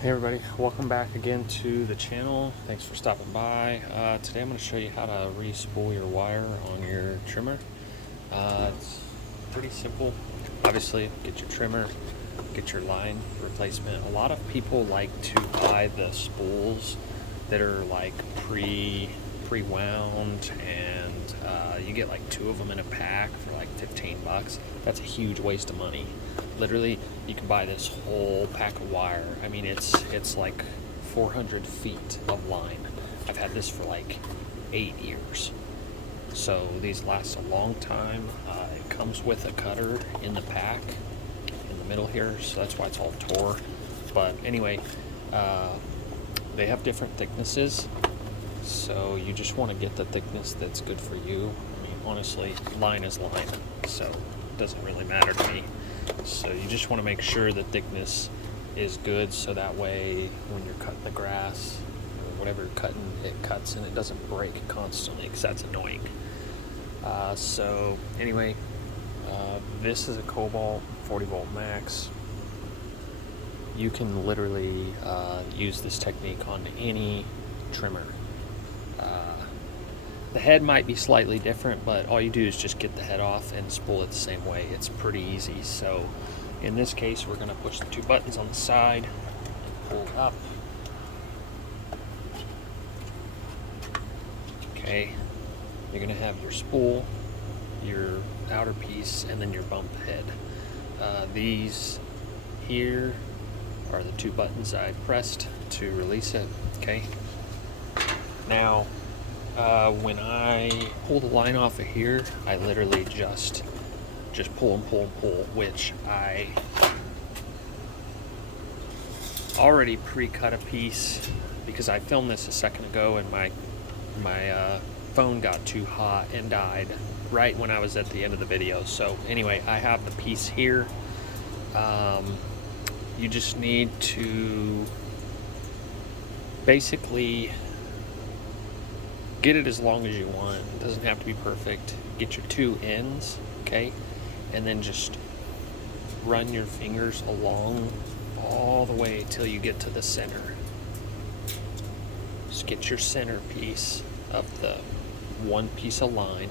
Hey everybody, welcome back again to the channel. Thanks for stopping by. Today I'm going to show you how to re-spool your wire on your trimmer. It's pretty simple. Obviously, get your trimmer, get your line replacement. A lot of people like to buy the spools that are like pre-wound, and you get like 2 of them in a pack for like 15 bucks. That's a huge waste of money. Literally, you can buy this whole pack of wire. I mean, it's like 400 feet of line. I've had this for like 8 years. So these last a long time. It comes with a cutter in the pack in the middle here, so that's why it's all tore. But anyway, they have different thicknesses, so you just want to get the thickness that's good for you. I mean, honestly, line is line, so it doesn't really matter to me. So you just want to make sure the thickness is good, so that way when you're cutting the grass or whatever you're cutting, it cuts and it doesn't break constantly, because that's annoying. So anyway, this is a Kobalt 40 volt max. You can literally use this technique on any trimmer. The head might be slightly different, but all you do is just get the head off and spool it the same way. It's pretty easy. So in this case, we're going to push the 2 buttons on the side, pull up. Okay, you're going to have your spool, your outer piece, and then your bump head. These here are the 2 buttons I pressed to release it. Okay, now when I pull the line off of here, I literally just pull and pull and pull, which I already pre-cut a piece because I filmed this a second ago and my phone got too hot and died right when I was at the end of the video. So anyway, I have the piece here. You just need to basically get it as long as you want. It doesn't have to be perfect. Get your 2 ends, okay? And then just run your fingers along all the way till you get to the center. Just get your center piece of the 1 piece of line.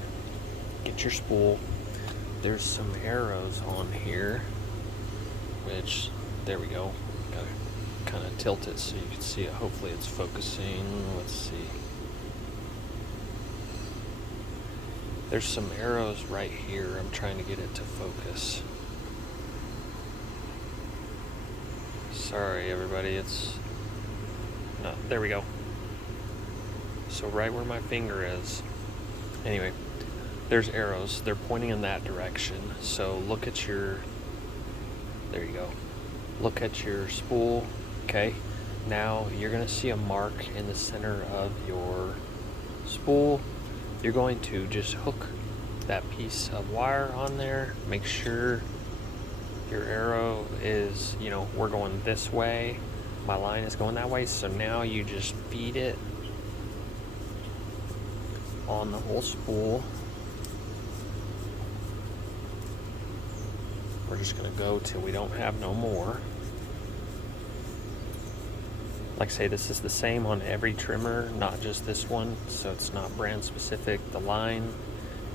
Get your spool. There's some arrows on here, which, there we go. Gotta kind of tilt it so you can see it. Hopefully it's focusing. Let's see. There's some arrows right here. I'm trying to get it to focus. Sorry everybody, it's no, there we go. So right where my finger is. Anyway, there's arrows. They're pointing in that direction. So look at your, there you go. Look at your spool, okay? Now you're gonna see a mark in the center of your spool. You're going to just hook that piece of wire on there. Make sure your arrow is, we're going this way. My line is going that way. So now you just feed it on the whole spool. We're just going to go till we don't have no more. Like I say, this is the same on every trimmer, not just this one, so it's not brand specific. The line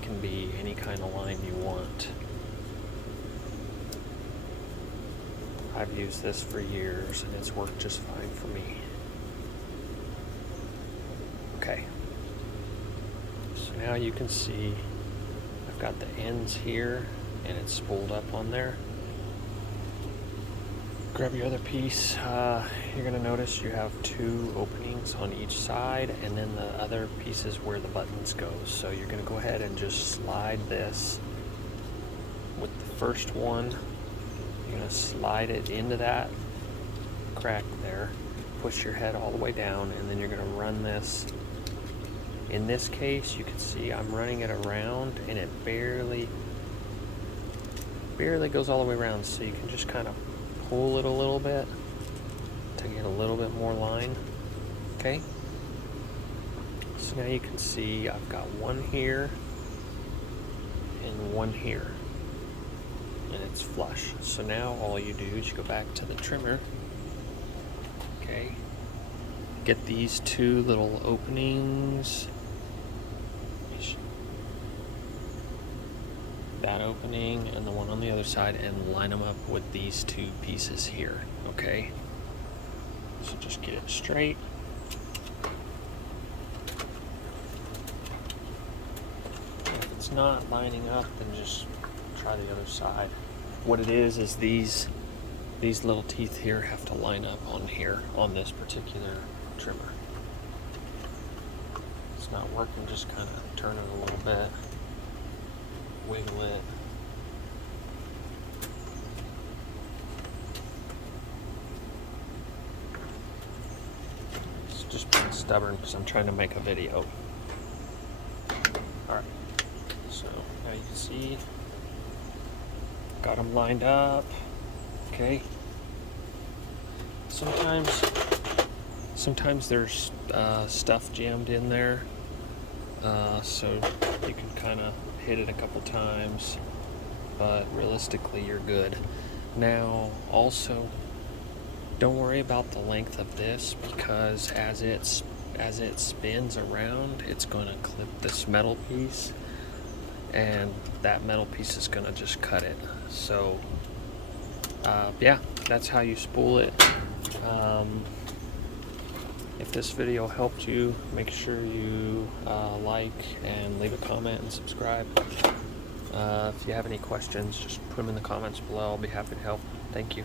can be any kind of line you want. I've used this for years and it's worked just fine for me. Okay, so now you can see I've got the ends here and it's spooled up on there. Grab your other piece. You're going to notice you have 2 openings on each side, and then the other piece is where the buttons go. So you're going to go ahead and just slide this with the first one. You're going to slide it into that crack there, push your head all the way down, and then you're going to run this. In this case, you can see I'm running it around and it barely goes all the way around, so you can just kind of pull it a little bit to get a little bit more line. Okay, so now you can see I've got 1 here and 1 here, and it's flush. So now all you do is you go back to the trimmer Okay. Get these two little openings. That opening and the one on the other side, and line them up with these two pieces here. Okay. So just get it straight. If it's not lining up, then just try the other side. What it is these little teeth here have to line up on here, on this particular trimmer. It's not working, just kind of turn it a little bit, wiggle it. It's just being stubborn because I'm trying to make a video. Alright, so now you can see, got them lined up. Okay. Sometimes there's stuff jammed in there, so you can kind of hit it a couple times, but realistically you're good. Now also, don't worry about the length of this, because as it spins around, it's going to clip this metal piece, and that metal piece is going to just cut it. So yeah, that's how you spool it. If this video helped you, make sure you like and leave a comment and subscribe. If you have any questions, just put them in the comments below. I'll be happy to help. Thank you.